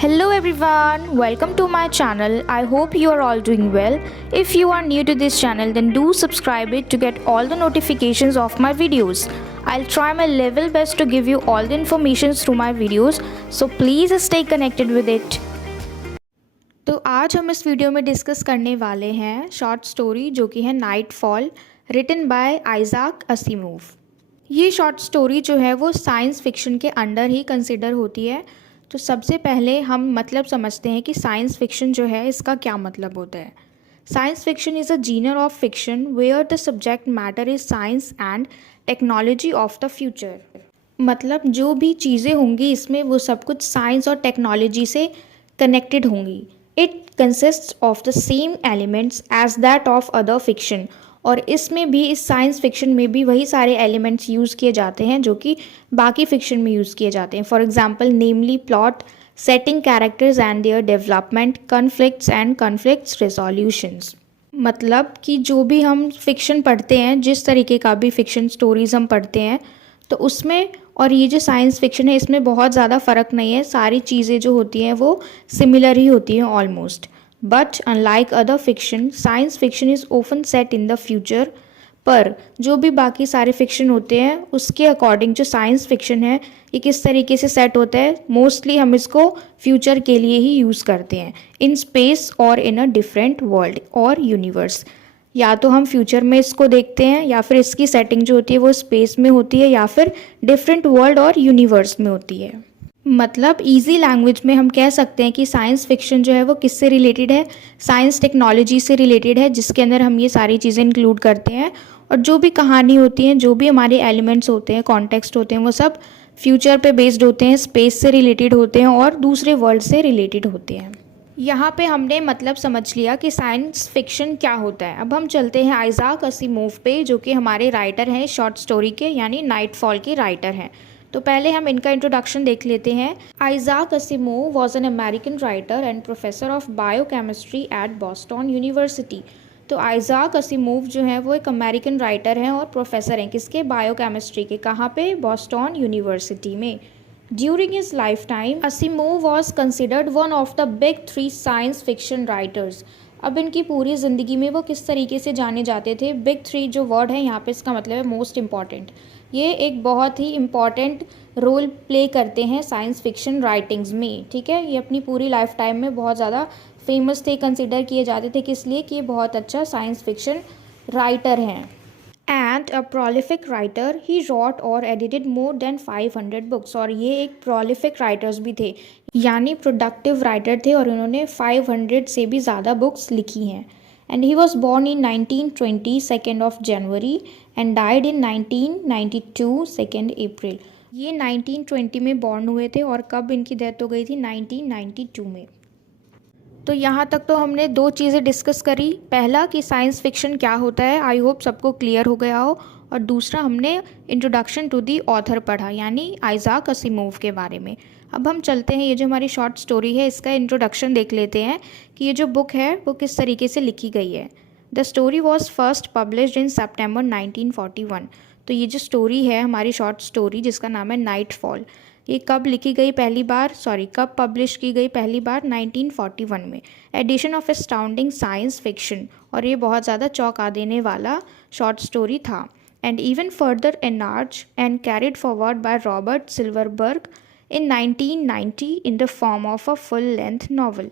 Hello everyone, welcome to my channel. I hope you are all doing well. If you are new to this channel, then do subscribe it to get all the notifications of my videos. I'll try my level best to give you all the information through my videos, so please stay connected with it. तो आज हम इस video में discuss करने वाले हैं short story जो कि है Nightfall, written by Isaac Asimov. ये शॉर्ट स्टोरी जो है वो साइंस फिक्शन के अंडर ही कंसिडर होती है। तो सबसे पहले हम मतलब समझते हैं कि साइंस फिक्शन जो है इसका क्या मतलब होता है। Science fiction is a genre of fiction where the subject matter is science and technology of the future. मतलब जो भी चीज़ें होंगी इसमें वो सब कुछ साइंस और टेक्नोलॉजी से कनेक्टेड होंगी। It consist of the same elements as that of other fiction. और इसमें भी, इस साइंस फिक्शन में भी वही सारे एलिमेंट्स यूज़ किए जाते हैं जो कि बाकी फिक्शन में यूज़ किए जाते हैं। For example namely plot, setting, characters and their development, conflicts and conflicts resolutions. मतलब कि जो भी हम फिक्शन पढ़ते हैं, जिस तरीके का भी फिक्शन स्टोरीज़ हम पढ़ते हैं, तो उसमें और ये जो साइंस फिक्शन है इसमें बहुत ज़्यादा फ़र्क नहीं है। सारी चीज़ें जो होती हैं वो सिमिलर ही होती हैं almost. But unlike other fiction, science fiction is often set in the future. पर जो भी बाकी सारे फिक्शन होते हैं उसके अकॉर्डिंग जो साइंस फिक्शन है ये किस तरीके से सेट होता है, मोस्टली हम इसको फ्यूचर के लिए ही यूज़ करते हैं। इन स्पेस और इन अ डिफरेंट वर्ल्ड और यूनिवर्स। या तो हम फ्यूचर में इसको देखते हैं या फिर इसकी सेटिंग जो होती है वो स्पेस में होती है या फिर डिफरेंट वर्ल्ड और यूनिवर्स में होती है। मतलब इजी लैंग्वेज में हम कह सकते हैं कि साइंस फिक्शन जो है वो किससे रिलेटेड है, साइंस टेक्नोलॉजी से रिलेटेड है, जिसके अंदर हम ये सारी चीज़ें इंक्लूड करते हैं। और जो भी कहानी होती हैं, जो भी हमारे एलिमेंट्स होते हैं, कॉन्टेक्स्ट होते हैं, वो सब फ्यूचर पे बेस्ड होते हैं, स्पेस से रिलेटेड होते हैं और दूसरे वर्ल्ड से रिलेटेड होते हैं। यहाँ पे हमने मतलब समझ लिया कि साइंस फिक्शन क्या होता है। अब हम चलते हैं आइजैक असिमोव पे, जो कि हमारे राइटर हैं शॉर्ट स्टोरी के, यानी नाइटफॉल के राइटर हैं। तो पहले हम इनका इंट्रोडक्शन देख लेते हैं। Isaac Asimov was an American writer and professor of biochemistry at Boston University. तो आइजैक असिमोव जो है वो एक अमेरिकन राइटर हैं और प्रोफेसर हैं किसके, बायोकेमिस्ट्री के। कहाँ पे, बॉस्टन यूनिवर्सिटी में। During his lifetime, Asimov was considered one of the big three science fiction writers. अब इनकी पूरी ज़िंदगी में वो किस तरीके से जाने जाते थे। बिग थ्री जो वर्ड है यहाँ पे इसका मतलब है मोस्ट इम्पॉर्टेंट। ये एक बहुत ही इम्पॉर्टेंट रोल प्ले करते हैं साइंस फिक्शन राइटिंग्स में, ठीक है। ये अपनी पूरी लाइफ टाइम में बहुत ज़्यादा फेमस थे, कंसिडर किए जाते थे। किस लिए कि ये बहुत अच्छा साइंस फिक्शन राइटर हैं। And a prolific writer, he wrote और एडिटेड मोर देन 500 बुक्स। और ये एक प्रोलिफिक राइटर्स भी थे, यानी प्रोडक्टिव राइटर थे और इन्होंने 500 से भी ज़्यादा बुक्स लिखी हैं। And he was born in 1920 2 of January and died in 1992 2 अप्रैल। ये 1920 में बॉर्न हुए थे और कब इनकी डेथ हो गई थी, 1992 में। तो यहाँ तक तो हमने दो चीज़ें डिस्कस करी। पहला कि साइंस फिक्शन क्या होता है, आई होप सबको क्लियर हो गया हो। और दूसरा हमने इंट्रोडक्शन टू दी ऑथर पढ़ा, यानी आइजैक असिमोव के बारे में। अब हम चलते हैं, ये जो हमारी शॉर्ट स्टोरी है इसका इंट्रोडक्शन देख लेते हैं कि ये जो बुक है वो किस तरीके से लिखी गई है। The story was first published in September 1941। तो ये जो स्टोरी है हमारी शॉर्ट स्टोरी जिसका नाम है नाइटफॉल, ये कब लिखी गई पहली बार, कब पब्लिश की गई पहली बार, 1941 में। Edition of astounding science fiction, और ये बहुत ज़्यादा चौंका देने वाला शॉर्ट स्टोरी था। And even further enlarge and carried forward by Robert Silverberg in 1990 in the form of a full length novel.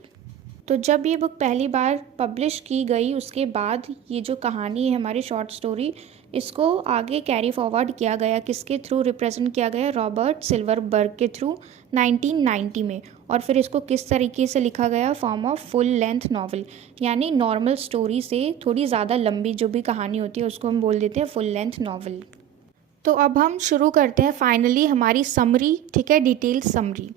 तो जब ये बुक पहली बार पब्लिश की गई उसके बाद ये जो कहानी है हमारी शॉर्ट स्टोरी, इसको आगे कैरी फॉरवर्ड किया गया, किसके थ्रू रिप्रेजेंट किया गया, रॉबर्ट सिल्वरबर्ग के थ्रू 1990 में। और फिर इसको किस तरीके से लिखा गया, form of full length novel, यानी नॉर्मल स्टोरी से थोड़ी ज़्यादा लंबी जो भी कहानी होती है उसको हम बोल देते हैं फुल लेंथ नॉवल। तो अब हम शुरू करते हैं फाइनली हमारी समरी, ठीक है, detail summary.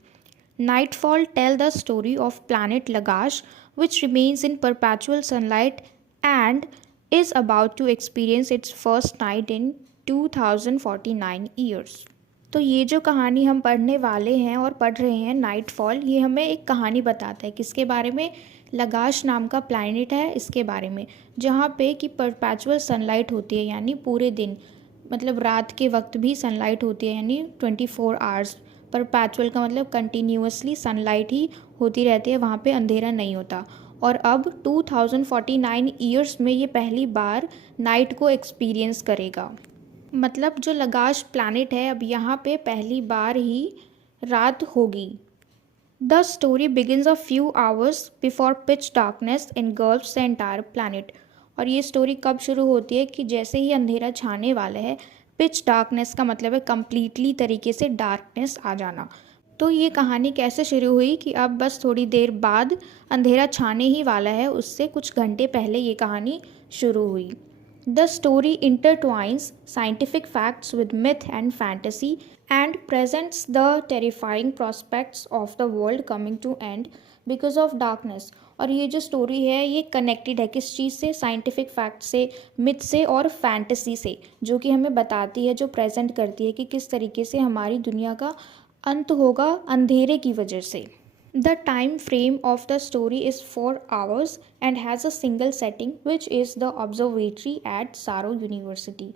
Nightfall tell the story of planet Lagash, which remains in perpetual sunlight and is about to experience its first night in 2049 years. तो ये जो कहानी हम पढ़ने वाले हैं और पढ़ रहे हैं नाइटफॉल, ये हमें एक कहानी बताता है किसके बारे में, लगाश नाम का प्लैनेट है इसके बारे में, जहाँ पे कि परपेचुअल सनलाइट होती है, यानी पूरे दिन, मतलब रात के वक्त भी सनलाइट होती है, यानी 24 आवर्स परपैचुअल का मतलब कंटिन्यूअसली सनलाइट ही होती रहती है, वहाँ पे अंधेरा नहीं होता। और अब 2049 ईयर्स में ये पहली बार नाइट को एक्सपीरियंस करेगा। मतलब जो लगाश प्लैनेट है, अब यहाँ पे पहली बार ही रात होगी। The story begins a few hours before pitch darkness engulfs the entire planet. और ये स्टोरी कब शुरू होती है कि जैसे ही अंधेरा छाने वाला है, पिच डार्कनेस का मतलब है कम्प्लीटली तरीके से डार्कनेस आ जाना। तो ये कहानी कैसे शुरू हुई कि अब बस थोड़ी देर बाद अंधेरा छाने ही वाला है, उससे कुछ घंटे पहले ये कहानी शुरू हुई। The story intertwines scientific facts with myth and fantasy and presents the terrifying prospects of the world coming to end because of darkness। और ये जो स्टोरी है ये कनेक्टेड है किस चीज़ से? साइंटिफिक फैक्ट से, मिथ से और फैंटेसी से, जो कि हमें बताती है, जो प्रेजेंट करती है कि किस तरीके से हमारी दुनिया का अंत होगा अंधेरे की वजह से। The time frame of the story is 4 hours and has a single setting which is the observatory at Saro University।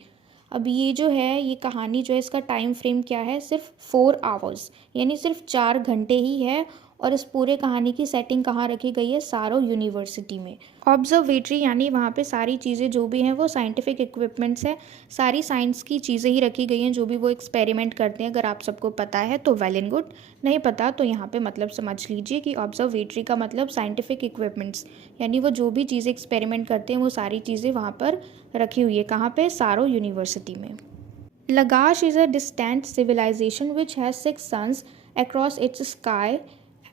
अब ये जो है, ये कहानी जो है, इसका टाइम फ्रेम क्या है? सिर्फ 4 आवर्स, यानी सिर्फ 4 घंटे ही है। और इस पूरे कहानी की सेटिंग कहाँ रखी गई है? सारो यूनिवर्सिटी में। ऑब्जर्वेटरी यानी वहाँ पे सारी चीज़ें जो भी हैं वो साइंटिफिक इक्विपमेंट्स है, सारी साइंस की चीज़ें ही रखी गई हैं, जो भी वो एक्सपेरिमेंट करते हैं। अगर आप सबको पता है तो वेल एंड गुड, नहीं पता तो यहाँ पे मतलब समझ लीजिए कि ऑब्जर्वेटरी का मतलब साइंटिफिक इक्विपमेंट्स, यानी वो जो भी चीज़ें एक्सपेरिमेंट करते हैं वो सारी चीज़ें वहाँ पर रखी हुई है। कहाँ पे? सारो यूनिवर्सिटी में। Lagash is a distant civilization which has 6 suns across its sky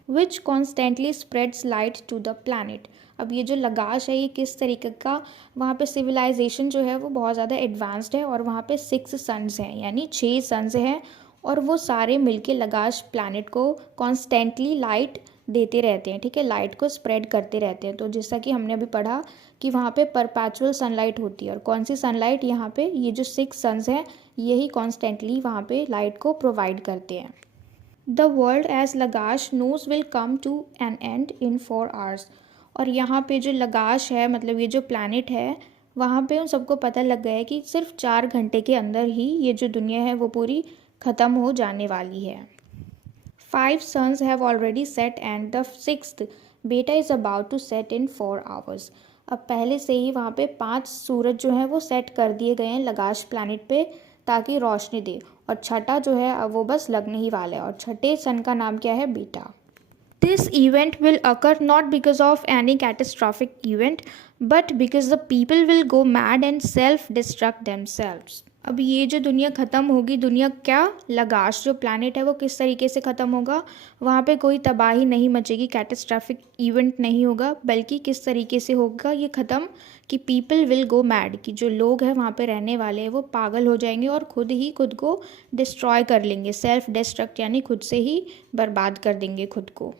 which constantly spreads light to the planet। अब ये जो लगाश है ये किस तरीके का, वहाँ पे सिविलाइजेशन जो है वो बहुत ज़्यादा एडवांस्ड है और वहाँ पे 6 सन्स हैं, यानी 6 सन्स हैं, और वो सारे मिलके लगाश प्लैनेट को कॉन्स्टेंटली लाइट देते रहते हैं। ठीक है, लाइट को स्प्रेड करते रहते हैं। तो जैसा कि हमने अभी पढ़ा कि वहाँ पे परपैचुअल सनलाइट होती है, और कौन सी सनलाइट? यहाँ पे ये जो 6 सन्स हैं यही कॉन्स्टेंटली वहाँ पे लाइट को प्रोवाइड करते हैं। The world as Lagash knows will come to an end in 4 hours. और यहाँ पे जो लगाश है, मतलब ये जो प्लैनेट है, वहाँ पे उन सबको पता लग गया है कि सिर्फ 4 घंटे के अंदर ही ये जो दुनिया है वो पूरी ख़त्म हो जाने वाली है। 5 suns have already set and the 6th beta is about to set in 4 hours। अब पहले से ही वहाँ पे 5 सूरज जो हैं वो सेट कर दिए गए हैं लगाश प्लैनेट पे ताकि रोशनी दे, और छठा जो है अब वो बस लगने ही वाला है, और छठे सन का नाम क्या है? Beta. This event will occur not because of any catastrophic event but because the people will go mad and self-destruct themselves। अब ये जो दुनिया ख़त्म होगी, दुनिया क्या, लगाश जो प्लैनेट है वो किस तरीके से ख़त्म होगा? वहाँ पे कोई तबाही नहीं मचेगी, कैटास्ट्रॉफिक इवेंट नहीं होगा, बल्कि किस तरीके से होगा ये ख़त्म कि पीपल विल गो मैड, कि जो लोग हैं वहाँ पे रहने वाले हैं वो पागल हो जाएंगे और खुद को डिस्ट्रॉय कर लेंगे। सेल्फ डिस्ट्रक्ट यानी खुद से ही बर्बाद कर देंगे खुद को।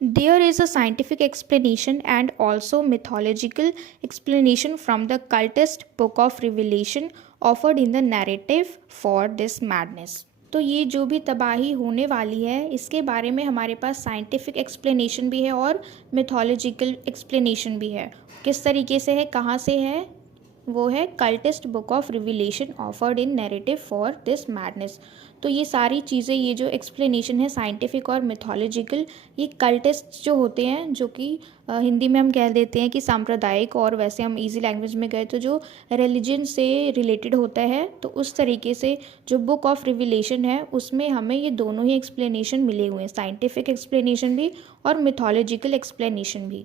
There is a scientific explanation and also mythological explanation from the cultist Book of Revelation offered in the narrative for this madness। तो ये जो भी तबाही होने वाली है इसके बारे में हमारे पास साइंटिफिक एक्सप्लेनेशन भी है और मिथोलॉजिकल एक्सप्लेनेशन भी है। किस तरीके से है, कहाँ से है? वो है cultist book of revelation offered in narrative for this madness. तो ये सारी चीज़ें, ये जो एक्सप्लेनेशन है साइंटिफिक और मिथोलॉजिकल, ये कल्टिस्ट जो होते हैं, जो कि हिंदी में हम कह देते हैं कि सांप्रदायिक, और वैसे हम इजी लैंग्वेज में गए तो जो रिलीजन से रिलेटेड होता है, तो उस तरीके से जो बुक ऑफ रिविलेशन है उसमें हमें ये दोनों ही एक्सप्लेनेशन मिले हुए हैं, साइंटिफिक एक्सप्लेनेशन भी और मिथोलॉजिकल एक्सप्लेनेशन भी।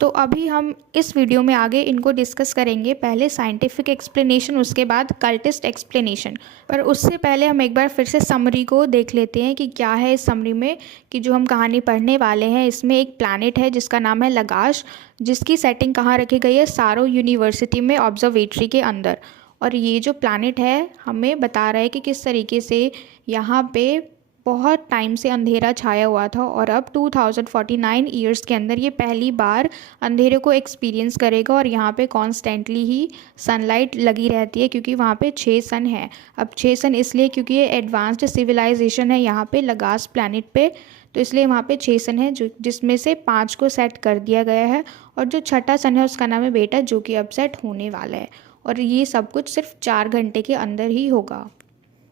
तो अभी हम इस वीडियो में आगे इनको डिस्कस करेंगे, पहले साइंटिफिक एक्सप्लेनेशन, उसके बाद कल्टिस्ट एक्सप्लेनेशन। पर उससे पहले हम एक बार फिर से समरी को देख लेते हैं कि क्या है इस समरी में। कि जो हम कहानी पढ़ने वाले हैं इसमें एक प्लैनेट है जिसका नाम है लगाश, जिसकी सेटिंग कहाँ रखी गई है? सारो यूनिवर्सिटी में ऑब्जर्वेटरी के अंदर। और ये जो प्लैनेट है हमें बता रहा है कि किस तरीके से यहाँ पे बहुत टाइम से अंधेरा छाया हुआ था, और अब 2049 ईयर्स के अंदर ये पहली बार अंधेरे को एक्सपीरियंस करेगा। और यहाँ पे कॉन्स्टेंटली ही सनलाइट लगी रहती है क्योंकि वहाँ पे 6 सन है। अब 6 सन इसलिए क्योंकि ये एडवांस्ड सिविलाइजेशन है यहाँ पे लगास प्लैनेट पे, तो इसलिए वहाँ पे 6 सन है, जो जिसमें से 5 को सेट कर दिया गया है, और जो छठा सन है उसका नाम है बेटा, जो कि अब सेट होने वाला है। और ये सब कुछ सिर्फ 4 घंटे के अंदर ही होगा।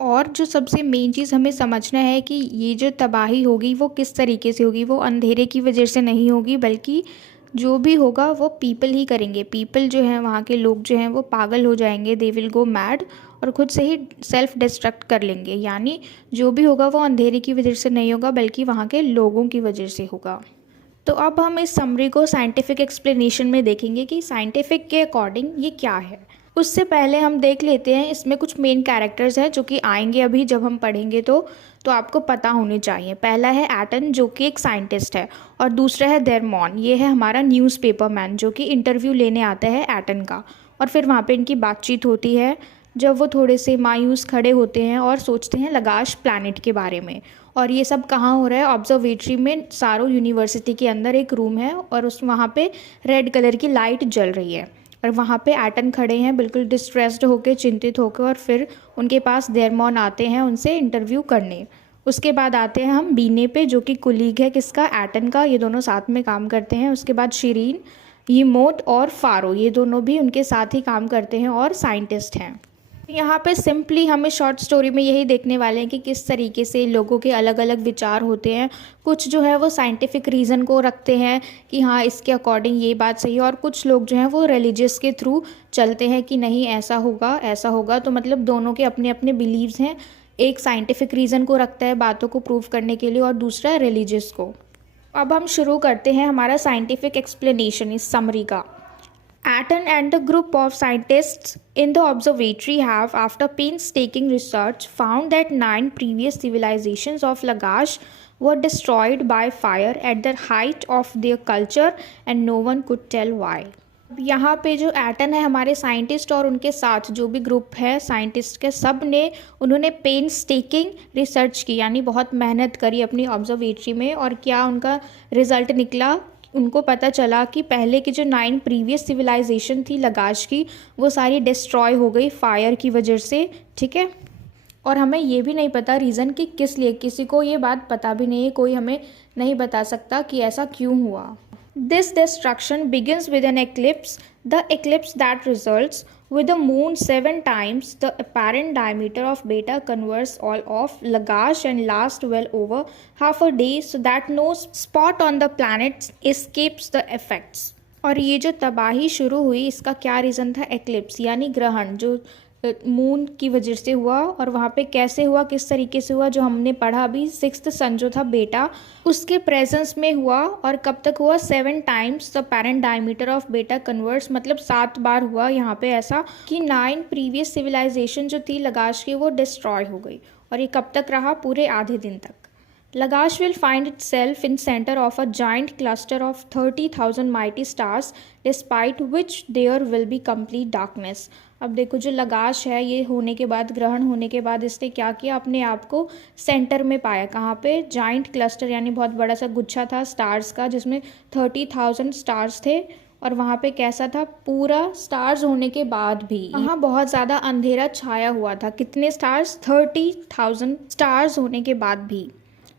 और जो सबसे मेन चीज़ हमें समझना है कि ये जो तबाही होगी वो किस तरीके से होगी, वो अंधेरे की वजह से नहीं होगी, बल्कि जो भी होगा वो पीपल ही करेंगे। पीपल जो हैं, वहाँ के लोग जो हैं वो पागल हो जाएंगे, दे विल गो मैड, और ख़ुद से ही सेल्फ डिस्ट्रक्ट कर लेंगे। यानी जो भी होगा वो अंधेरे की वजह से नहीं होगा, बल्कि वहाँ के लोगों की वजह से होगा। तो अब हम इस समरी को साइंटिफिक एक्सप्लेनेशन में देखेंगे कि साइंटिफिक के अकॉर्डिंग ये क्या है। उससे पहले हम देख लेते हैं, इसमें कुछ मेन कैरेक्टर्स हैं जो कि आएंगे अभी जब हम पढ़ेंगे तो आपको पता होने चाहिए। पहला है एटन, जो कि एक साइंटिस्ट है, और दूसरा है देरमॉन, ये है हमारा न्यूज़पेपर मैन, जो कि इंटरव्यू लेने आता है एटन का। और फिर वहाँ पे इनकी बातचीत होती है जब वो थोड़े से मायूस खड़े होते हैं और सोचते हैं लगाश प्लैनेट के बारे में। और ये सब कहाँ हो रहा है? ऑब्जर्वेटरी में, सारो यूनिवर्सिटी के अंदर एक रूम है और उस वहाँ पे रेड कलर की लाइट जल रही है, और वहाँ पे एटन खड़े हैं बिल्कुल डिस्ट्रेस्ड होकर, चिंतित होकर, और फिर उनके पास देरमॉन आते हैं उनसे इंटरव्यू करने। उसके बाद आते हैं हम बीने पे, जो कि कुलीग है किसका? एटन का। ये दोनों साथ में काम करते हैं। उसके बाद शिरीन, यीमोट और फारो, ये दोनों भी उनके साथ ही काम करते हैं और साइंटिस्ट हैं। यहाँ पे सिंपली हमें शॉर्ट स्टोरी में यही देखने वाले हैं कि किस तरीके से लोगों के अलग अलग विचार होते हैं। कुछ जो है वो साइंटिफिक रीज़न को रखते हैं कि हाँ इसके अकॉर्डिंग ये बात सही है, और कुछ लोग जो हैं वो रिलीजियस के थ्रू चलते हैं कि नहीं ऐसा होगा ऐसा होगा। तो मतलब दोनों के अपने अपने बिलीव्स हैं। एक साइंटिफिक रीज़न को रखता है बातों को प्रूव करने के लिए, और दूसरा रिलीजियस को। अब हम शुरू करते हैं हमारा साइंटिफिक एक्सप्लेनेशन इस समरी का। Aten and the group of scientists in the observatory have, after painstaking research, found that 9 previous civilizations of Lagash were destroyed by fire at the height of their culture, and no one could tell why. यहाँ पे जो Eton है हमारे scientist और उनके साथ जो भी ग्रुप है साइंटिस्ट के, सब ने उन्होंने पेनस्टेकिंग रिसर्च की, यानी बहुत मेहनत करी अपनी ऑब्जर्वेटरी में। और क्या उनका रिजल्ट निकला? उनको पता चला कि पहले की जो 9 प्रीवियस सिविलाइजेशन थी लगाश की, वो सारी डिस्ट्रॉय हो गई फायर की वजह से। ठीक है, और हमें ये भी नहीं पता रीज़न कि किस लिए, किसी को ये बात पता भी नहीं है, कोई हमें नहीं बता सकता कि ऐसा क्यों हुआ। This destruction begins with an eclipse, the eclipse that results with the moon 7 times the apparent diameter of Beta converges all of Lagash and lasts well over half a day, so that no spot on the planet escapes the effects. और ये जो तबाही शुरू हुई इसका क्या reason था? Eclipse यानी ग्रहण, जो मून की वजह से हुआ। और वहाँ पे कैसे हुआ, किस तरीके से हुआ, जो हमने पढ़ा अभी, 6th सन जो था बेटा, उसके प्रेजेंस में हुआ। और कब तक हुआ? 7 times the parent diameter of बेटा कन्वर्ट्स, मतलब 7 बार हुआ यहाँ पे ऐसा कि 9 प्रीवियस सिविलाइजेशन जो थी लगाश की वो डिस्ट्रॉय हो गई। और ये कब तक रहा? पूरे आधे दिन तक। Lagash will find itself in center of a giant cluster of 30,000 mighty stars, despite which there will be complete darkness. अब देखो जो लगाश है ये होने के बाद, ग्रहण होने के बाद, इसने क्या किया? अपने आप को सेंटर में पाया। कहाँ पे? जाइंट क्लस्टर, यानी बहुत बड़ा सा गुच्छा था स्टार्स का, जिसमें 30,000 स्टार्स थे। और वहाँ पे कैसा था? पूरा स्टार्स होने के बाद भी वहाँ बहुत ज़्यादा अंधेरा छाया हुआ था। कितने स्टार्स? 30,000 स्टार्स होने के बाद भी।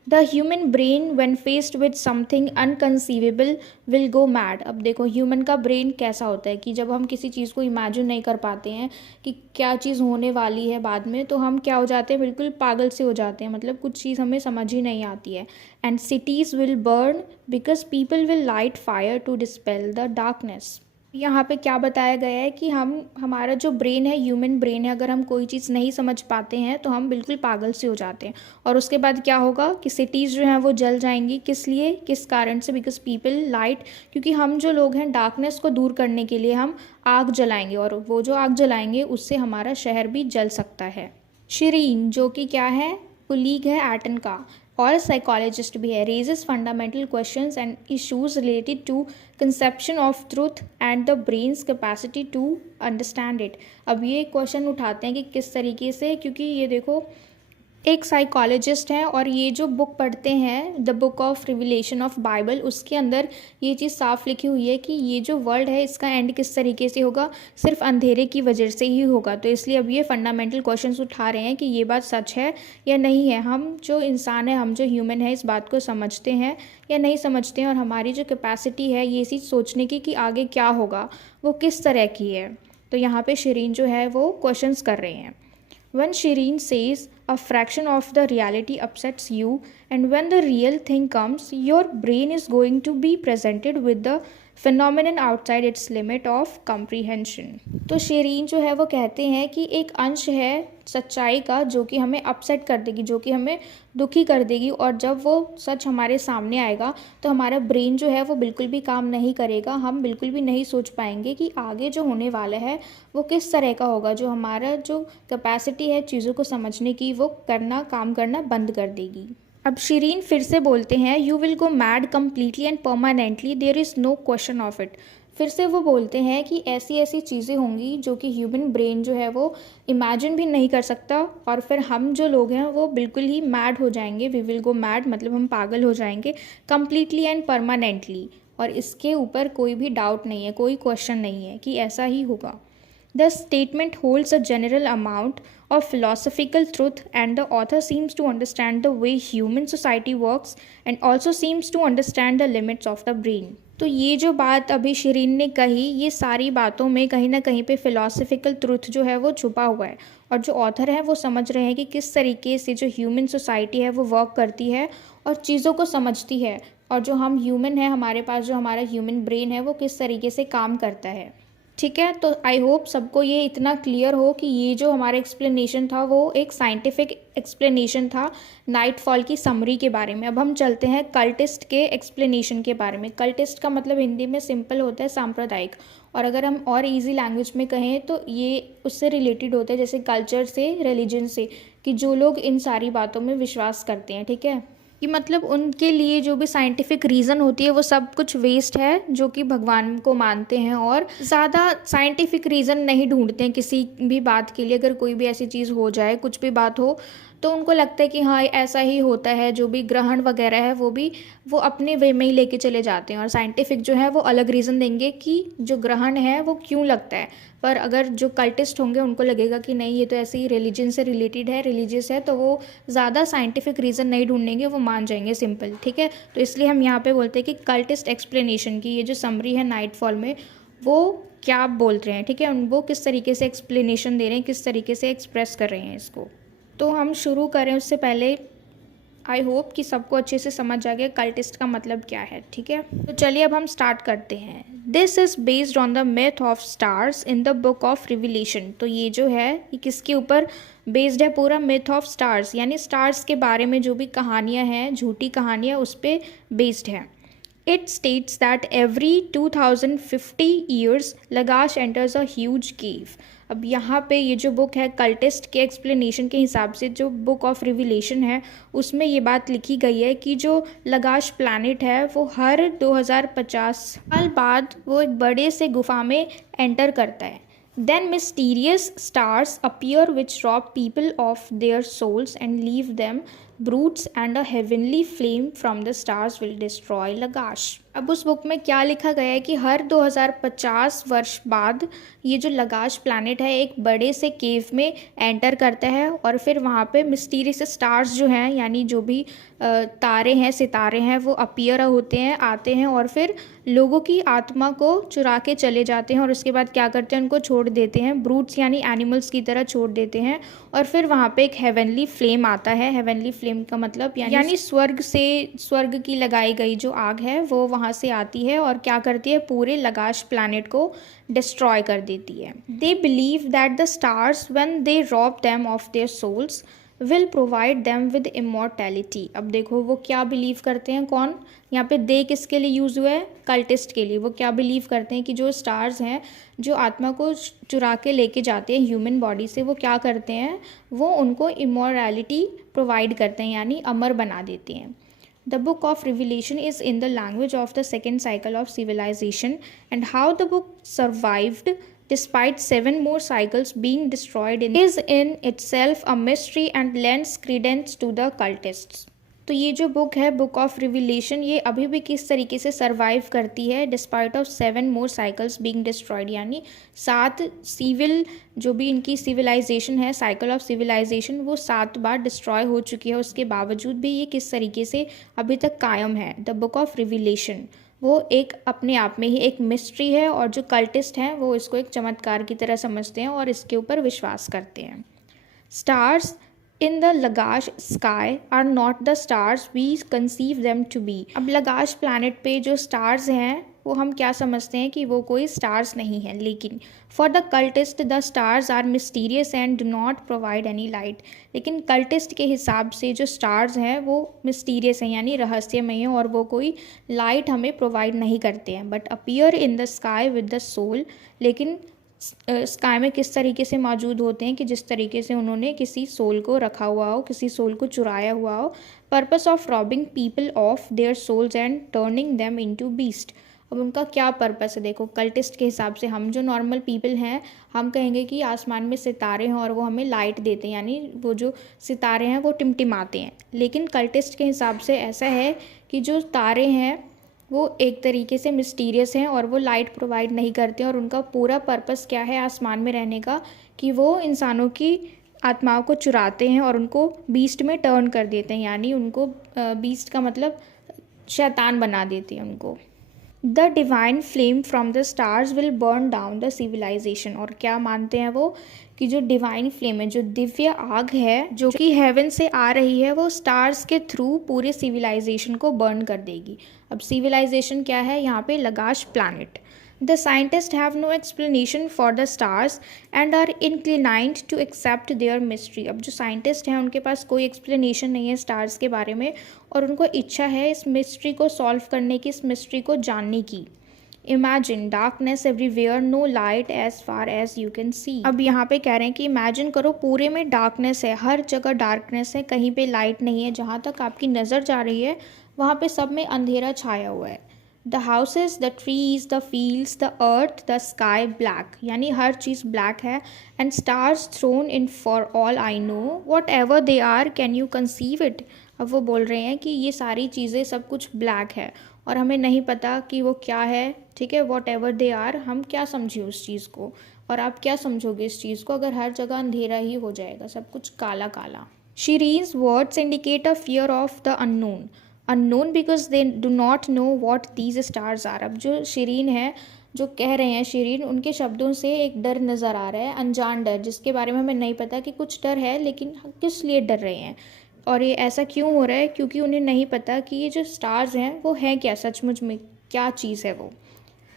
The human brain when faced with something unconceivable will go mad. अब देखो ह्यूमन का ब्रेन कैसा होता है कि जब हम किसी चीज़ को इमेजिन नहीं कर पाते हैं कि क्या चीज़ होने वाली है बाद में, तो हम क्या हो जाते हैं? बिल्कुल पागल से हो जाते हैं, मतलब कुछ चीज़ हमें समझ ही नहीं आती है। And cities will burn because people will light fire to dispel the darkness. यहाँ पे क्या बताया गया है कि हमारा जो ब्रेन है, ह्यूमन ब्रेन है, अगर हम कोई चीज़ नहीं समझ पाते हैं तो हम बिल्कुल पागल से हो जाते हैं। और उसके बाद क्या होगा कि सिटीज़ जो हैं वो जल जाएंगी। किस लिए, किस कारण से? बिकॉज पीपल लाइट, क्योंकि हम जो लोग हैं डार्कनेस को दूर करने के लिए हम आग जलाएंगे, और वो जो आग जलाएंगे उससे हमारा शहर भी जल सकता है। शिरीन, जो कि क्या है? कुलीग है एटन का और साइकोलॉजिस्ट भी है, raises fundamental questions and issues related to conception of truth and the brain's capacity to understand it. अब ये क्वेश्चन उठाते हैं कि किस तरीके से, क्योंकि ये देखो एक साइकोलॉजिस्ट हैं और ये जो बुक पढ़ते हैं, the book of revelation of Bible, उसके अंदर ये चीज़ साफ लिखी हुई है कि ये जो वर्ल्ड है इसका एंड किस तरीके से होगा? सिर्फ अंधेरे की वजह से ही होगा। तो इसलिए अब ये फंडामेंटल क्वेश्चंस उठा रहे हैं कि ये बात सच है या नहीं है। हम जो इंसान है, हम जो ह्यूमन है, इस बात को समझते हैं या नहीं समझते हैं, और हमारी जो कैपेसिटी है ये चीज़ सोचने की कि आगे क्या होगा वो किस तरह की है। तो यहाँ पर शिरीन जो है वो क्वेश्चंस कर रहे हैं। When Shireen says a fraction of the reality upsets you, and when the real thing comes, your brain is going to be presented with the phenomenon outside its limit of comprehension. तो शेरीन जो है वो कहते हैं कि एक अंश है सच्चाई का जो कि हमें अपसेट कर देगी, जो कि हमें दुखी कर देगी, और जब वो सच हमारे सामने आएगा तो हमारा ब्रेन जो है वो बिल्कुल भी काम नहीं करेगा, हम बिल्कुल भी नहीं सोच पाएंगे कि आगे जो होने वाला है वो किस तरह का होगा। जो हमारा जो कैपेसिटी है चीज़ों को समझने की वो काम करना बंद कर देगी। अब शिरीन फिर से बोलते हैं, you will go mad completely and permanently, there is no question of it. फिर से वो बोलते हैं कि ऐसी ऐसी चीज़ें होंगी जो कि ह्यूमन ब्रेन जो है वो इमेजिन भी नहीं कर सकता, और फिर हम जो लोग हैं वो बिल्कुल ही मैड हो जाएंगे। वी विल गो मैड मतलब हम पागल हो जाएंगे, कम्प्लीटली एंड परमानेंटली, और इसके ऊपर कोई भी डाउट नहीं है, कोई क्वेश्चन नहीं है कि ऐसा ही होगा। The statement holds a general amount of philosophical truth, and the author seems to understand the way human society works and also seems to understand the limits of the brain. तो ये जो बात अभी शिरीन ने कही, ये सारी बातों में कहीं ना कहीं पे फिलोसफिकल ट्रुथ जो है वो छुपा हुआ है, और जो ऑथर है वो समझ रहे हैं कि किस तरीके से जो ह्यूमन सोसाइटी है वो वर्क करती है और चीज़ों को समझती है, और जो हम ह्यूमन है, हमारे पास जो हमारा ह्यूमन ब्रेन है वो किस तरीके से काम करता है। ठीक है, तो आई होप सबको ये इतना क्लियर हो कि ये जो हमारा एक्सप्लेनेशन था वो एक साइंटिफिक एक्सप्लेनेशन था नाइटफॉल की समरी के बारे में। अब हम चलते हैं कल्टिस्ट के एक्सप्लेनेशन के बारे में। कल्टिस्ट का मतलब हिंदी में सिंपल होता है सांप्रदायिक, और अगर हम और इजी लैंग्वेज में कहें तो ये उससे रिलेटेड होता है, जैसे कल्चर से, रिलीजन से, कि जो लोग इन सारी बातों में विश्वास करते हैं। ठीक है, कि मतलब उनके लिए जो भी साइंटिफिक रीज़न होती है वो सब कुछ वेस्ट है, जो कि भगवान को मानते हैं और ज़्यादा साइंटिफिक रीज़न नहीं ढूंढते हैं किसी भी बात के लिए। अगर कोई भी ऐसी चीज़ हो जाए, कुछ भी बात हो, तो उनको लगता है कि हाँ ऐसा ही होता है। जो भी ग्रहण वगैरह है वो अपने वे में ही लेके चले जाते हैं, और साइंटिफिक जो है वो अलग रीज़न देंगे कि जो ग्रहण है वो क्यों लगता है। पर अगर जो कल्टिस्ट होंगे उनको लगेगा कि नहीं ये तो ऐसे ही रिलीजन से रिलेटेड है, रिलीजियस है, तो वो ज़्यादा साइंटिफिक रीज़न नहीं ढूंढेंगे, वो मान जाएंगे सिंपल। ठीक है, तो इसलिए हम यहाँ पे बोलते हैं कि कल्टिस्ट एक्सप्लेनेशन की ये जो समरी है नाइटफॉल में, वो क्या बोल रहे हैं। ठीक है, वो किस तरीके से एक्सप्लेनेशन दे रहे हैं, किस तरीके से एक्सप्रेस कर रहे हैं इसको। तो हम शुरू करें उससे पहले आई होप कि सबको अच्छे से समझ आ गया कल्टिस्ट का मतलब क्या है। ठीक है, तो चलिए अब हम स्टार्ट करते हैं। This is based on the myth of stars in the book of revelation. तो ये जो है ये किसके ऊपर बेस्ड है? पूरा मिथ ऑफ स्टार्स, यानी स्टार्स के बारे में जो भी कहानियाँ हैं, झूठी कहानियाँ, उस पर बेस्ड है। It states that every 2050 years Lagash enters a huge cave. अब यहाँ पे ये जो बुक है कल्टिस्ट के एक्सप्लेनेशन के हिसाब से, जो बुक ऑफ रिविलेशन है, उसमें ये बात लिखी गई है कि जो लगाश प्लैनेट है वो हर 2050 साल बाद वो एक बड़े से गुफा में एंटर करता है। Then mysterious stars appear which rob people of their souls and leave them brutes, and a heavenly flame from the stars will destroy Lagash. अब उस बुक में क्या लिखा गया है कि हर 2050 वर्ष बाद ये जो लगाश प्लैनेट है एक बड़े से केव में एंटर करता है, और फिर वहाँ पे मिस्टीरियस स्टार्स जो हैं, यानी जो भी तारे हैं, सितारे हैं, वो अपीयर होते हैं, आते हैं, और फिर लोगों की आत्मा को चुरा के चले जाते हैं, और उसके बाद क्या करते हैं, उनको छोड़ देते हैं, ब्रूट्स यानी एनिमल्स की तरह छोड़ देते हैं। और फिर वहाँ पे एक हेवनली फ्लेम आता है। हेवनली फ्लेम का मतलब यानी स्वर्ग की लगाई गई जो आग है वो वहाँ से आती है, और क्या करती है, पूरे लगाश प्लैनेट को डिस्ट्रॉय कर देती है। They believe that the stars when they rob them of their souls will provide them with immortality. अब देखो वो क्या बिलीव करते हैं, कौन यहाँ पे दे किसके लिए यूज़ हुआ है? कल्टिस्ट के लिए। वो क्या बिलीव करते हैं कि जो स्टार्स हैं जो आत्मा को चुरा के लेके जाते हैं ह्यूमन बॉडी से, वो क्या करते हैं, वो उनको इमॉर्टैलिटी प्रोवाइड करते हैं, यानी अमर बना देते हैं। The book of Revelation is in the language of the second cycle of civilization, and how the book survived despite 7 more cycles being destroyed is in itself a mystery and lends credence to the cultists. तो ये जो book है book of revelation, ये अभी भी किस तरीके से सर्वाइव करती है despite of 7 more cycles being destroyed, यानी 7 सिविल जो भी इनकी सिविलाइजेशन है, साइकिल ऑफ सिविलाइजेशन, वो 7 बार डिस्ट्रॉय हो चुकी है, उसके बावजूद भी ये किस तरीके से अभी तक कायम है। द बुक ऑफ रिविलेशन वो एक अपने आप में ही एक मिस्ट्री है, और जो कल्टिस्ट हैं वो इसको एक चमत्कार की तरह समझते हैं और इसके ऊपर विश्वास करते हैं। Stars in the Lagash sky are not the stars we conceive them to be. अब लगाश प्लानट पे जो स्टार्स हैं वो हम क्या समझते हैं कि वो कोई स्टार्स नहीं है, लेकिन for the cultist the stars are mysterious and do not provide any light. लेकिन कल्टिस्ट के हिसाब से जो स्टार्स हैं वो मिस्टीरियस हैं यानी रहस्यमय हैं और वो कोई लाइट हमें प्रोवाइड नहीं करते हैं। But appear in the sky with the soul, लेकिन स्काई में किस तरीके से मौजूद होते हैं कि जिस तरीके से उन्होंने किसी सोल को रखा हुआ हो, किसी सोल को चुराया हुआ हो, purpose of robbing people of their souls and turning them into beast. अब उनका क्या पर्पस है, देखो कल्टिस्ट के हिसाब से हम जो नॉर्मल पीपल हैं हम कहेंगे कि आसमान में सितारे हैं और वो हमें लाइट देते हैं, यानी वो जो सितारे हैं वो टिमटिमाते हैं। लेकिन कल्टिस्ट के हिसाब से ऐसा है कि जो तारे हैं वो एक तरीके से मिस्टीरियस हैं और वो लाइट प्रोवाइड नहीं करते हैं, और उनका पूरा पर्पस क्या है आसमान में रहने का कि वो इंसानों की आत्माओं को चुराते हैं और उनको बीस्ट में टर्न कर देते हैं, यानी उनको बीस्ट का मतलब शैतान बना देते हैं उनको। The divine flame from the stars will burn down the civilisation. और क्या मानते हैं वो कि जो डिवाइन फ्लेम है, जो दिव्य आग है जो कि हेवन से आ रही है, वो स्टार्स के थ्रू पूरे सिविलाइजेशन को बर्न कर देगी। अब सिविलाइजेशन क्या है यहाँ पे, लगाश planet. The scientists have no explanation for the stars and are inclined to accept their mystery। अब जो साइंटिस्ट हैं उनके पास कोई एक्सप्लेनेशन नहीं है स्टार्स के बारे में और उनको इच्छा है इस मिस्ट्री को सॉल्व करने की, इस मिस्ट्री को जानने की। Imagine darkness everywhere, no light as far as you can see. अब यहाँ पे कह रहे हैं कि इमेजिन करो पूरे में डार्कनेस है, हर जगह डार्कनेस है, कहीं पे लाइट नहीं है, जहाँ तक आपकी नज़र जा रही है वहाँ पे सब में अंधेरा छाया हुआ है। The houses, the trees, the fields, the earth, the sky black, यानी हर चीज़ ब्लैक है। And stars thrown in for all I know whatever they are can you conceive it. अब वो बोल रहे हैं कि ये सारी चीज़ें सब कुछ ब्लैक है और हमें नहीं पता कि वो क्या है, ठीक है, वॉट एवर दे आर, हम क्या समझे उस चीज़ को, और आप क्या समझोगे इस चीज़ को अगर हर जगह अंधेरा ही हो जाएगा, सब कुछ काला काला। Sheerin's words indicate a fear of the unknown, unknown because they do not know what these stars are. अब जो शीरीन है, जो कह रहे हैं शीरीन, उनके शब्दों से एक डर नज़र आ रहा है, अनजान डर, जिसके बारे में हमें नहीं पता कि कुछ डर है लेकिन किस लिए डर रहे हैं और ये ऐसा क्यों हो रहा है, क्योंकि उन्हें नहीं पता कि ये जो स्टार्स हैं वो हैं क्या, सचमुच में क्या चीज़ है वो।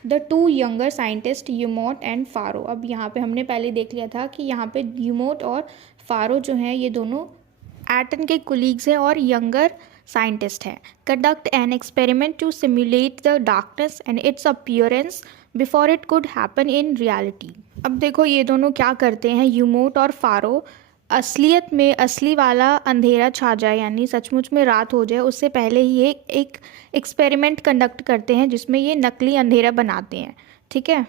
The two younger scientists Yimot and Faro. अब यहाँ पे हमने पहले देख लिया था कि यहाँ पे यूमोट और फारो जो हैं ये दोनों एटन के कुलीग्स हैं और यंगर साइंटिस्ट हैं। Conduct an experiment to simulate the darkness and its appearance before it could happen in reality. अब देखो ये दोनों क्या करते हैं, यूमोट और फारो, असलियत में असली वाला अंधेरा छा जाए यानी सचमुच में रात हो जाए उससे पहले ही एक एक्सपेरिमेंट कंडक्ट करते हैं जिसमें ये नकली अंधेरा बनाते हैं, ठीक है।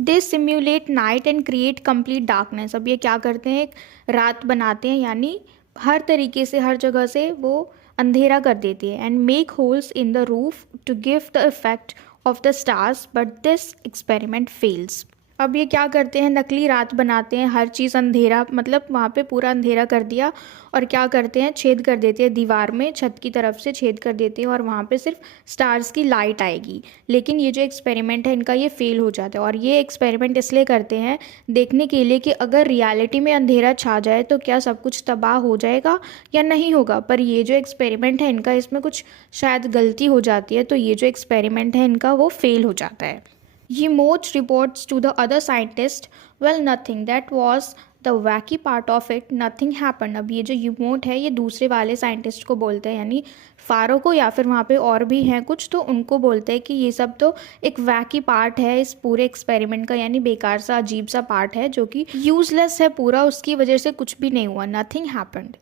They simulate night and create complete darkness. अब ये क्या करते हैं, एक रात बनाते हैं यानी हर तरीके से हर जगह से वो अंधेरा कर देती है। And make holes in the roof to give the effect of the stars but this experiment fails. अब ये क्या करते हैं, नकली रात बनाते हैं, हर चीज़ अंधेरा, मतलब वहाँ पे पूरा अंधेरा कर दिया और क्या करते हैं, छेद कर देते हैं दीवार में, छत की तरफ से छेद कर देते हैं और वहाँ पे सिर्फ स्टार्स की लाइट आएगी। लेकिन ये जो एक्सपेरिमेंट है इनका ये फेल हो जाता है और ये एक्सपेरिमेंट इसलिए करते हैं देखने के लिए कि अगर रियलिटी में अंधेरा छा जाए तो क्या सब कुछ तबाह हो जाएगा या नहीं होगा। पर ये जो एक्सपेरिमेंट है इनका, इसमें कुछ शायद गलती हो जाती है तो ये जो एक्सपेरिमेंट है इनका वो फेल हो जाता है। Yumot reports to the other scientist, well nothing, that was the wacky part of it, nothing happened। अब ये जो यूमोट है ये दूसरे वाले साइंटिस्ट को बोलते हैं यानी फारो को, या फिर वहाँ पे और भी हैं कुछ, तो उनको बोलते हैं कि ये सब तो एक वैकी पार्ट है इस पूरे एक्सपेरिमेंट का, यानी बेकार सा अजीब सा पार्ट है जो कि यूजलेस है पूरा, उसकी वजह से कुछ भी नहीं हुआ, nothing happened।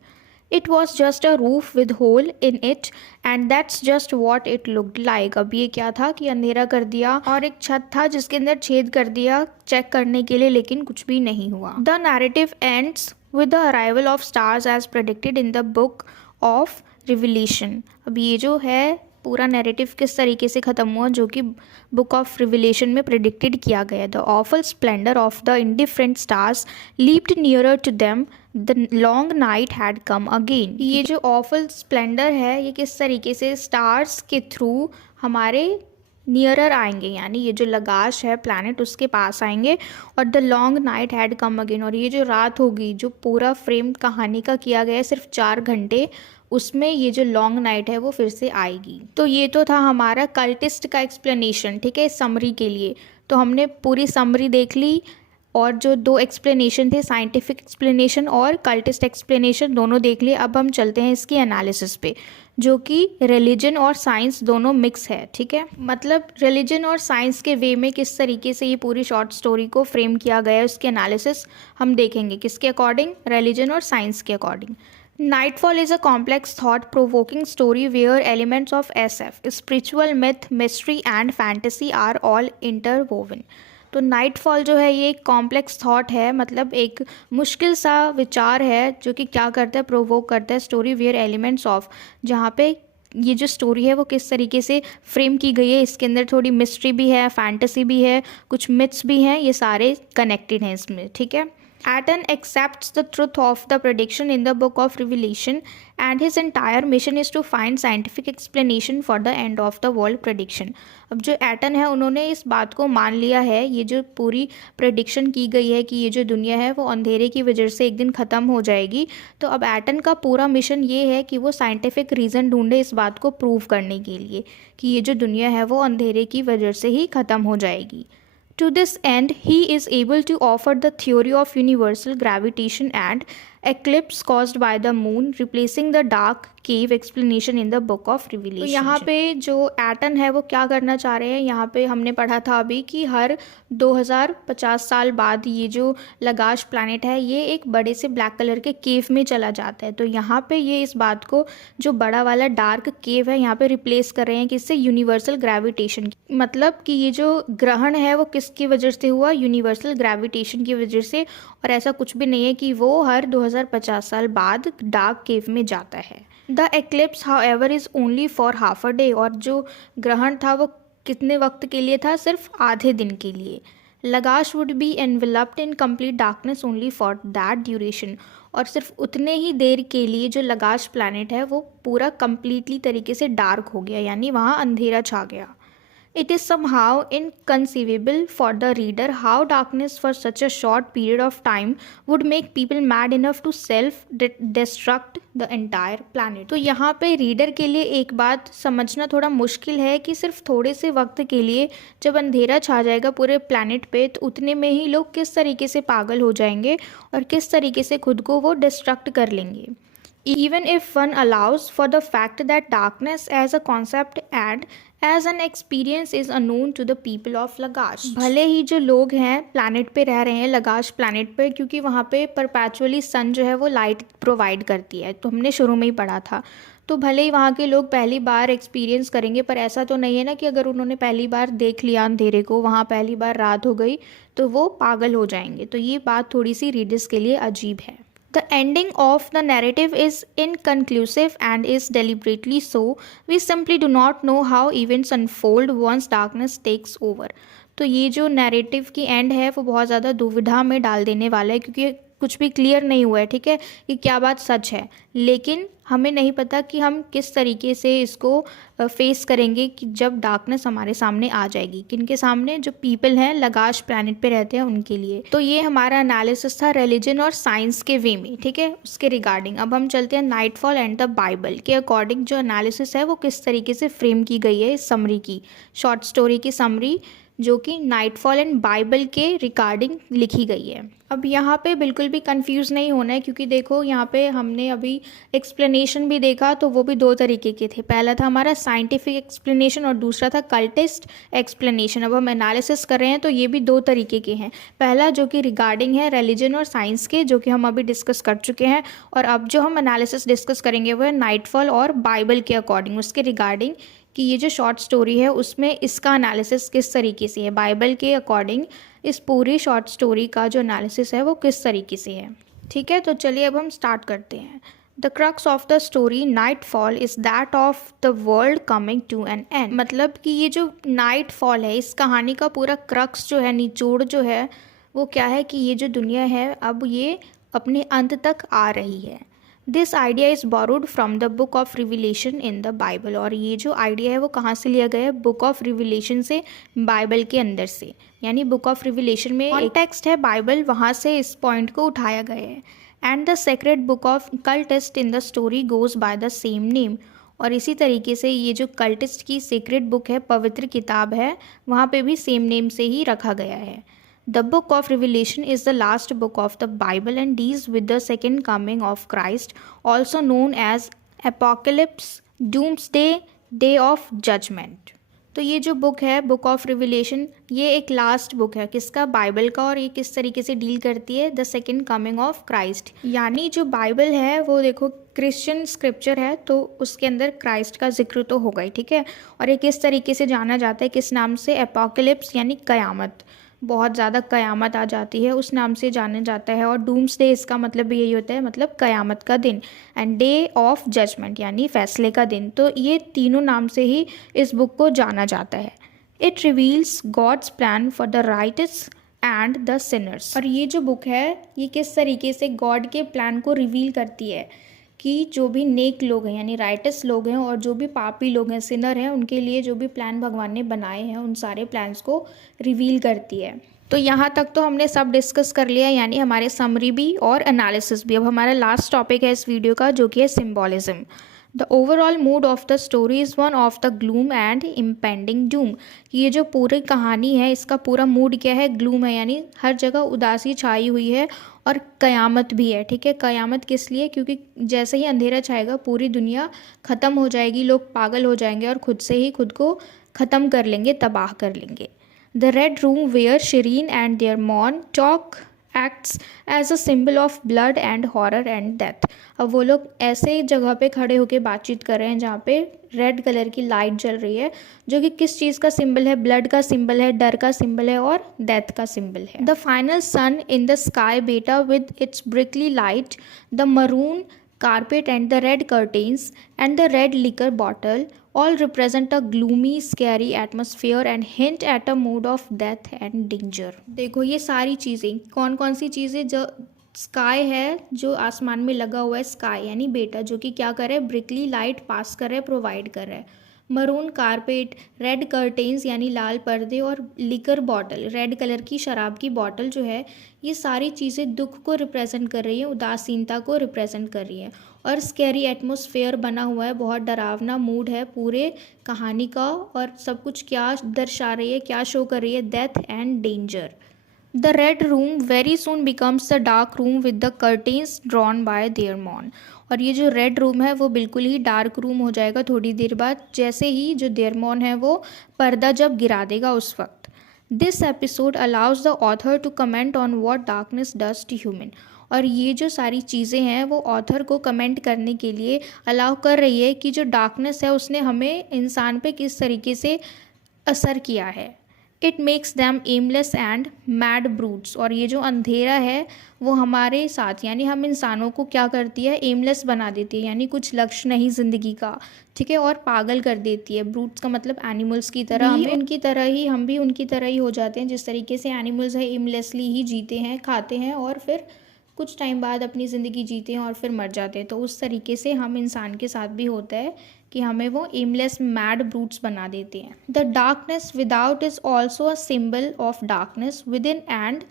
It was just a roof with hole in it and that's just what it looked like। अब ये क्या था कि अंधेरा कर दिया और एक छत था जिसके अंदर छेद कर दिया चेक करने के लिए, लेकिन कुछ भी नहीं हुआ। The narrative ends with the arrival of stars as predicted in the book of Revelation। अब ये जो है पूरा नैरेटिव किस तरीके से ख़त्म हुआ जो कि बुक ऑफ रिविलेशन में प्रिडिक्टेड किया गया। The awful splendour of the indifferent stars leaped nearer to them, the long night had come again. ये जो ऑफल स्प्लेंडर है ये किस तरीके से स्टार्स के थ्रू हमारे नियरर आएंगे, यानी ये जो लगाश है प्लैनेट उसके पास आएंगे। और the long night had come again, और ये जो रात होगी, जो पूरा फ्रेम कहानी का किया गया है सिर्फ 4 घंटे, उसमें ये जो लॉन्ग नाइट है वो फिर से आएगी। तो ये तो था हमारा कल्टिस्ट का एक्सप्लेनेशन, ठीक है, समरी के लिए। तो हमने पूरी समरी देख ली, और जो 2 एक्सप्लेनेशन थे, साइंटिफिक एक्सप्लेनेशन और कल्टिस्ट एक्सप्लेनेशन, दोनों देख लिए। अब हम चलते हैं इसकी एनालिसिस पे, जो कि रिलीजन और साइंस दोनों मिक्स है, ठीक है। मतलब रिलीजन और साइंस के वे में किस तरीके से ये पूरी शॉर्ट स्टोरी को फ्रेम किया गया है, उसकी एनालिसिस हम देखेंगे। किसके अकॉर्डिंग? रिलीजन और साइंस के according. Nightfall is a complex, thought-provoking story where elements of SF, spiritual myth, mystery and fantasy are all interwoven. तो नाइटफॉल जो है ये एक कॉम्प्लेक्स थॉट है, मतलब एक मुश्किल सा विचार है जो कि क्या करता है, प्रोवोक करता है स्टोरी वेयर एलिमेंट्स ऑफ, जहाँ पे ये जो स्टोरी है वो किस तरीके से फ्रेम की गई है, इसके अंदर थोड़ी मिस्ट्री भी है, फैंटेसी भी है, कुछ मिथ्स भी हैं, ये सारे कनेक्टेड हैं इसमें, ठीक है। Aten accepts the truth of the prediction in the book of Revelation, and his entire mission is to find scientific explanation for the end of the world prediction. अब जो एटन है उन्होंने इस बात को मान लिया है, ये जो पूरी प्रेडिक्शन की गई है कि ये जो दुनिया है वो अंधेरे की वजह से एक दिन ख़त्म हो जाएगी, तो अब एटन का पूरा मिशन ये है कि वो साइंटिफिक रीज़न ढूंढे इस बात को प्रूव करने के लिए कि ये जो दुनिया है वो अंधेरे की वजह से ही ख़त्म हो जाएगी। To this end, he is able to offer the theory of universal gravitation and eclipse caused by the moon, replacing the dark cave explanation in the book of Revelation. तो यहाँ पे जो एटन है वो क्या करना चाह रहे हैं, यहाँ पे हमने पढ़ा था अभी कि हर 2050 साल बाद ये जो लगाश प्लैनेट है ये एक बड़े से ब्लैक कलर के केव में चला जाता है। तो यहाँ पे ये इस बात को, जो बड़ा वाला डार्क केव है, यहाँ पे रिप्लेस कर रहे हैं किससे? Universal gravitation. मतलब कि ये जो ग्रहण है वो किसकी वजह से हुआ? यूनिवर्सल ग्रेविटेशन की वजह से। और ऐसा कुछ भी नहीं है कि वो हर 2050 साल बाद डार्क केव में जाता है। The eclipse however is only for half a day, और जो ग्रहण था वो कितने वक्त के लिए था? सिर्फ आधे दिन के लिए। Lagash would be enveloped in complete darkness only for that duration, और सिर्फ उतने ही देर के लिए जो लगाश प्लैनेट है वो पूरा कंप्लीटली तरीके से डार्क हो गया, यानी वहाँ अंधेरा छा गया। It is somehow inconceivable for the reader how darkness for such a short period of time would make people mad enough to self-destruct the entire planet. तो यहाँ पे रीडर के लिए एक बात समझना थोड़ा मुश्किल है कि सिर्फ थोड़े से वक्त के लिए जब अंधेरा छा जाएगा पूरे प्लैनेट पे, तो उतने में ही लोग किस तरीके से पागल हो जाएंगे और किस तरीके से खुद को वो डिस्ट्रक्ट कर लेंगे। Even if one allows for the fact that darkness as a concept and as an experience is unknown to the people of लगाश, भले ही जो लोग हैं प्लैनेट पे रह रहे हैं, लगाश प्लैनेट पे, क्योंकि वहाँ पे परपैचुअली सन जो है वो लाइट प्रोवाइड करती है, तो हमने शुरू में ही पढ़ा था। तो भले ही वहाँ के लोग पहली बार एक्सपीरियंस करेंगे, पर ऐसा तो नहीं है ना कि अगर उन्होंने पहली बार देख लिया अंधेरे को, वहाँ पहली बार रात हो गई, तो वो पागल हो जाएंगे। तो ये बात थोड़ी सी रीडर्स के लिए अजीब है। The ending of the narrative is inconclusive and is deliberately so. We simply do not know how events unfold once darkness takes over. तो ये जो नैरेटिव की एंड है वो बहुत ज़्यादा दुविधा में डाल देने वाला है, क्योंकि कुछ भी क्लियर नहीं हुआ है, ठीक है, कि क्या बात सच है, लेकिन हमें नहीं पता कि हम किस तरीके से इसको फेस करेंगे कि जब डार्कनेस हमारे सामने आ जाएगी। किनके सामने? जो पीपल हैं लगाश प्लैनेट पे रहते हैं उनके लिए। तो ये हमारा एनालिसिस था रिलीजन और साइंस के वे में, ठीक है, उसके रिगार्डिंग। अब हम चलते हैं नाइटफॉल एंड द बाइबल के अकॉर्डिंग, जो एनालिसिस है वो किस तरीके से फ्रेम की गई है इस समरी की, शॉर्ट स्टोरी की समरी, जो कि नाइटफॉल एंड बाइबल के रिगार्डिंग लिखी गई है। अब यहाँ पे बिल्कुल भी कंफ्यूज नहीं होना है, क्योंकि देखो यहाँ पे हमने अभी एक्सप्लेनेशन भी देखा, तो वो भी 2 तरीके के थे। पहला था हमारा साइंटिफिक एक्सप्लेनेशन और दूसरा था कल्टिस्ट एक्सप्लेनेशन। अब हम एनालिसिस कर रहे हैं तो ये भी 2 तरीके के हैं। पहला जो कि रिगार्डिंग है रिलीजन और साइंस के, जो कि हम अभी डिस्कस कर चुके हैं, और अब जो हम एनालिसिस डिस्कस करेंगे वो है नाइटफॉल और बाइबल के अकॉर्डिंग, उसके रिगार्डिंग कि ये जो शॉर्ट स्टोरी है उसमें इसका एनालिसिस किस तरीके से है, बाइबल के अकॉर्डिंग इस पूरी शॉर्ट स्टोरी का जो एनालिसिस है वो किस तरीके से है, ठीक है। तो चलिए अब हम स्टार्ट करते हैं। The crux of the story Nightfall is that of the world coming to an end. मतलब कि ये जो नाइटफॉल है, इस कहानी का पूरा क्रक्स जो है, निचोड़ जो है, वो क्या है कि ये जो दुनिया है अब ये अपने अंत तक आ रही है। This idea is borrowed from the book of revelation in the Bible. और ये जो आइडिया है वो कहाँ से लिया गया है? बुक ऑफ रिविलेशन से, बाइबल के अंदर से। यानी बुक ऑफ रिविलेशन में एक टेक्स्ट है बाइबल, वहाँ से इस पॉइंट को उठाया गया है। And the secret book of cultist in the story goes by the same name. और इसी तरीके से ये जो कल्टिस्ट की सीक्रेट बुक है, पवित्र किताब है, वहाँ पे भी सेम नेम से ही रखा गया है। The book of Revelation is the last book of the Bible and deals with the second coming of Christ, also known as Apocalypse, Doomsday, Day of Judgment। तो ये जो बुक है, बुक ऑफ रिविलेशन, ये एक last book है किसका? Bible का। और ये किस तरीके से डील करती है? The second coming of Christ. यानी जो बाइबल है वो देखो क्रिश्चियन स्क्रिप्चर है, तो उसके अंदर क्राइस्ट का जिक्र तो होगा ही, ठीक है। और ये किस तरीके से जाना जाता है, किस नाम से? एपोकलिप्स, यानी कयामत। बहुत ज़्यादा कयामत आ जाती है, उस नाम से जाना जाता है। और डूम्सडे, इसका मतलब भी यही होता है, मतलब कयामत का दिन। एंड डे ऑफ जजमेंट, यानी फैसले का दिन। तो ये तीनों नाम से ही इस बुक को जाना जाता है। It reveals God's plan for the righteous and the sinners. और ये जो बुक है ये किस तरीके से गॉड के प्लान को रिवील करती है कि जो भी नेक लोग हैं, यानी राइटस लोग हैं, और जो भी पापी लोग हैं, सिनर हैं, उनके लिए जो भी प्लान भगवान ने बनाए हैं, उन सारे प्लान्स को रिवील करती है। तो यहाँ तक तो हमने सब डिस्कस कर लिया, यानी हमारे समरी भी और एनालिसिस भी। अब हमारा लास्ट टॉपिक है इस वीडियो का, जो कि है symbolism. The overall mood off the story is one of the gloom and impending Doom. ये जो पूरी कहानी है, इसका पूरा मूड क्या है? ग्लूम है, यानी हर जगह उदासी छाई हुई है, और कयामत भी है, ठीक है। कयामत किस लिए? क्योंकि जैसे ही अंधेरा छाएगा पूरी दुनिया ख़त्म हो जाएगी, लोग पागल हो जाएंगे और खुद से ही खुद को ख़त्म कर लेंगे, तबाह कर लेंगे। The red room where Sheerin and Theremon talk acts as a symbol of blood and horror and death. अब वो लोग ऐसे जगह पे खड़े होकर बातचीत कर रहे हैं जहाँ पे रेड कलर की लाइट जल रही है, जो कि किस चीज़ का सिंबल है? ब्लड का सिंबल है, डर का सिंबल है और डेथ का सिंबल है। The final sun in the sky बेटा विद इट्स ब्रिकली light, the maroon carpet and the red curtains and the red liquor bottle all represent a gloomy, scary atmosphere and hint at a mood of death and danger। देखो ये सारी चीज़ें कौन कौन सी चीज़ें? जो स्काई है, जो आसमान में लगा हुआ है, स्काई यानी बेटा, जो कि क्या कर रहा है? ब्रिकली लाइट पास कर रहा है, प्रोवाइड कर रहा है। मरून कारपेट, रेड कर्टेन्स यानी लाल पर्दे, और लिकर बॉटल, रेड कलर की शराब की बॉटल जो है, ये सारी चीज़ें दुख को रिप्रेजेंट कर रही हैं, उदासीनता को रिप्रेजेंट कर रही हैं। और स्कैरी एटमॉस्फेयर बना हुआ है, बहुत डरावना मूड है पूरे कहानी का। और सब कुछ क्या दर्शा रही है, क्या शो कर रही है? Death and danger. The red room very soon becomes the dark room with the curtains drawn by Theremon. और ये जो रेड रूम है वो बिल्कुल ही डार्क रूम हो जाएगा थोड़ी देर बाद, जैसे ही जो देयरमॉन है वो पर्दा जब गिरा देगा उस वक्त। This episode allows the author to comment on what darkness does to human. और ये जो सारी चीज़ें हैं वो ऑथर को कमेंट करने के लिए अलाउ कर रही है कि जो डार्कनेस है उसने हमें, इंसान पे किस तरीके से असर किया है। It makes them aimless and mad brutes. और ये जो अंधेरा है वो हमारे साथ, यानी हम इंसानों को क्या करती है? एमलेस बना देती है, यानी कुछ लक्ष्य नहीं ज़िंदगी का, ठीक है। और पागल कर देती है। ब्रूट्स का मतलब एनिमल्स की तरह, हम भी उनकी तरह ही हो जाते हैं। जिस तरीके से एनिमल्स है एमलेसली ही जीते हैं, खाते हैं और फिर कुछ टाइम बाद अपनी ज़िंदगी जीते हैं और फिर मर जाते हैं। तो उस तरीके से हम इंसान के साथ भी होता है कि हमें वो एमलेस मैड ब्रूट्स बना देते हैं। The darkness without is also a symbol of darkness with in and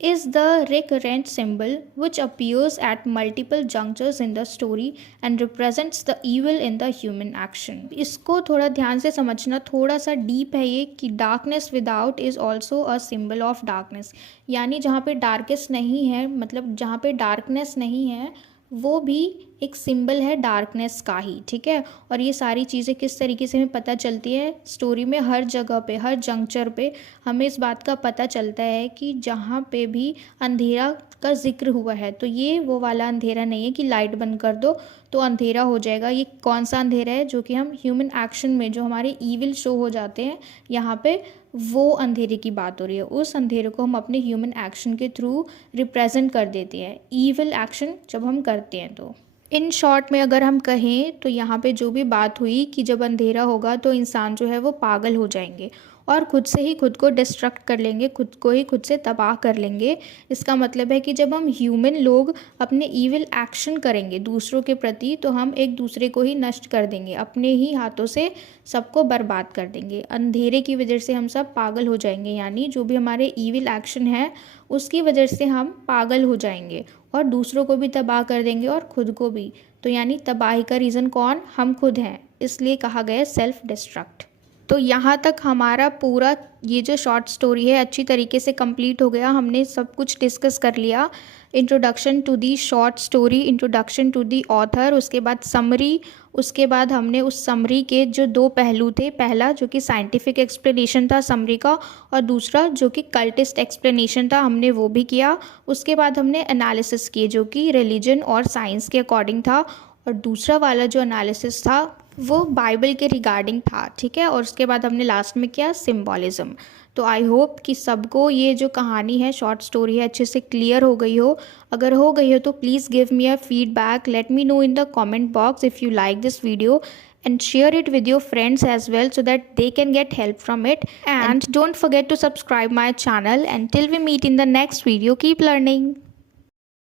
is the recurrent symbol which appears at multiple junctures in the story and represents the evil in the human action। इसको थोड़ा ध्यान से समझना, थोड़ा सा deep है ये, कि darkness without is also a symbol of darkness। यानी जहाँ पे डार्केस्ट नहीं है, मतलब जहाँ पे डार्कनेस नहीं है, वो भी एक सिंबल है डार्कनेस का ही, ठीक है। और ये सारी चीज़ें किस तरीके से हमें पता चलती है? स्टोरी में हर जगह पे, हर जंक्चर पे हमें इस बात का पता चलता है कि जहाँ पे भी अंधेरा का जिक्र हुआ है, तो ये वो वाला अंधेरा नहीं है कि लाइट बंद कर दो तो अंधेरा हो जाएगा। ये कौन सा अंधेरा है? जो कि हम ह्यूमन एक्शन में, जो हमारे ईविल शो हो जाते हैं यहाँ पे, वो अंधेरे की बात हो रही है। उस अंधेरे को हम अपने ह्यूमन एक्शन के थ्रू रिप्रेजेंट कर देते हैं, ईविल एक्शन जब हम करते हैं। तो इन शॉर्ट में अगर हम कहें तो यहाँ पे जो भी बात हुई कि जब अंधेरा होगा तो इंसान जो है वो पागल हो जाएंगे, और खुद से ही खुद को डिस्ट्रक्ट कर लेंगे, खुद को ही खुद से तबाह कर लेंगे। इसका मतलब है कि जब हम ह्यूमन लोग अपने ईविल एक्शन करेंगे दूसरों के प्रति तो हम एक दूसरे को ही नष्ट कर देंगे, अपने ही हाथों से सबको बर्बाद कर देंगे। अंधेरे की वजह से हम सब पागल हो जाएंगे, यानी जो भी हमारे ईविल एक्शन है उसकी वजह से हम पागल हो जाएंगे और दूसरों को भी तबाह कर देंगे और खुद को भी। तो यानी तबाही का रीज़न कौन? हम खुद हैं, इसलिए कहा गया सेल्फ डिस्ट्रक्ट। तो यहाँ तक हमारा पूरा ये जो शॉर्ट स्टोरी है अच्छी तरीके से कंप्लीट हो गया। हमने सब कुछ डिस्कस कर लिया, introduction to the short story, introduction to the author, उसके बाद समरी, उसके बाद हमने उस समरी के जो दो पहलू थे, पहला जो कि साइंटिफिक एक्सप्लेनेशन था समरी का और दूसरा जो कि कल्टिस्ट एक्सप्लेनेशन था, हमने वो भी किया। उसके बाद हमने एनालिसिस किए जो कि रिलीजन और साइंस के अकॉर्डिंग था और दूसरा वाला जो एनालिसिस था वो बाइबल के रिगार्डिंग था, ठीक है। और उसके बाद हमने लास्ट में किया सिम्बॉलिज्म। तो आई होप कि सबको ये जो कहानी है, शॉर्ट स्टोरी है, अच्छे से क्लियर हो गई हो। अगर हो गई हो तो please give me a feedback, let me know in the comment box if you like this video and share it with your friends as well so that they can get help from it. And don't forget to subscribe my channel. Until we meet in the next video, keep learning.